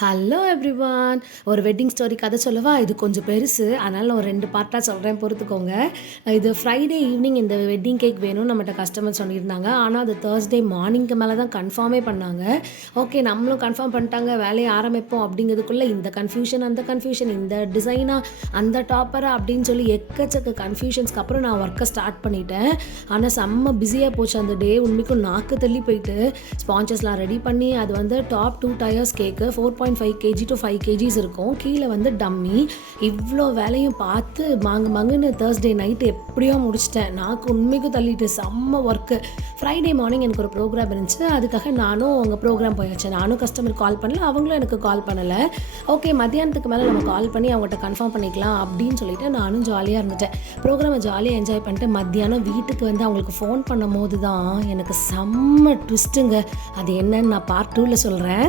Hello everyone. ஒரு wedding story கதை சொல்லவா? இது கொஞ்சம் பெருசு. அதனால நான் ஒரு 2 பார்ட்டா சொல்றேன், பொறுத்துக்கோங்க. இது ஃப்ரைடே ஈவினிங் இந்த வெட்டிங் கேக் வேணும்னு நம்மட்ட கஸ்டமர் சொல்லியிருந்தாங்க. ஆனா அது Thursday மார்னிங்க்கு மேல தான் கன்ஃபார்மே பண்ணாங்க. ஓகே, நம்மளும் கன்ஃபார்ம் பண்ணிட்டாங்க, வேலைய ஆரம்பிப்போம் அப்படிங்கிறதுக்குள்ள இந்த கன்ஃப்யூஷன், அந்த கன்ஃப்யூஷன், இந்த டிசைனா, அந்த டாப்பரா அப்படின்னு சொல்லி எக்கச்சக்க கன்ஃப்யூஷன்ஸ்க்கு அப்புறம் நான் ஒர்க்கை ஸ்டார்ட் பண்ணிட்டேன். ஆனா செம்ம பிஸியா போச்சு அந்த டே. உண்மைக்கும் நாக்கு தள்ளி போயிட்டு ஸ்பான்சஸ்லாம் ரெடி பண்ணி, அது வந்து top 2 tyres cake 4.5 kg to 5 kgs இருக்கும். கீழே வந்து டம்மி. இவ்வளோ வேலையும் பார்த்து மங்குன்னு Thursday நைட்டு எப்படியோ முடிச்சிட்டேன். நாக்கு உண்மைக்கும் தள்ளிட்டு செம்ம ஒர்க்கு. ஃப்ரைடே மார்னிங் எனக்கு ஒரு ப்ரோக்ராம் இருந்துச்சு. அதுக்காக நானும் அவங்க ப்ரோக்ராம் போயாச்சு. நானும் கஸ்டமர் கால் பண்ணல, அவங்களும் எனக்கு கால் பண்ணலை. ஓகே, மத்தியானத்துக்கு மேலே நம்ம கால் பண்ணி அவங்கள்ட்ட கன்ஃபார்ம் பண்ணிக்கலாம் அப்படின்னு சொல்லிட்டு நானும் ஜாலியாக இருந்துட்டேன். ப்ரோக்ராமை ஜாலியாக என்ஜாய் பண்ணிட்டு மத்தியானம் வீட்டுக்கு வந்து அவங்களுக்கு ஃபோன் பண்ணும் போது தான் எனக்கு செம்ம ட்விஸ்ட்டுங்க. அது என்னன்னு நான் பார்ட் 2ல் சொல்கிறேன்.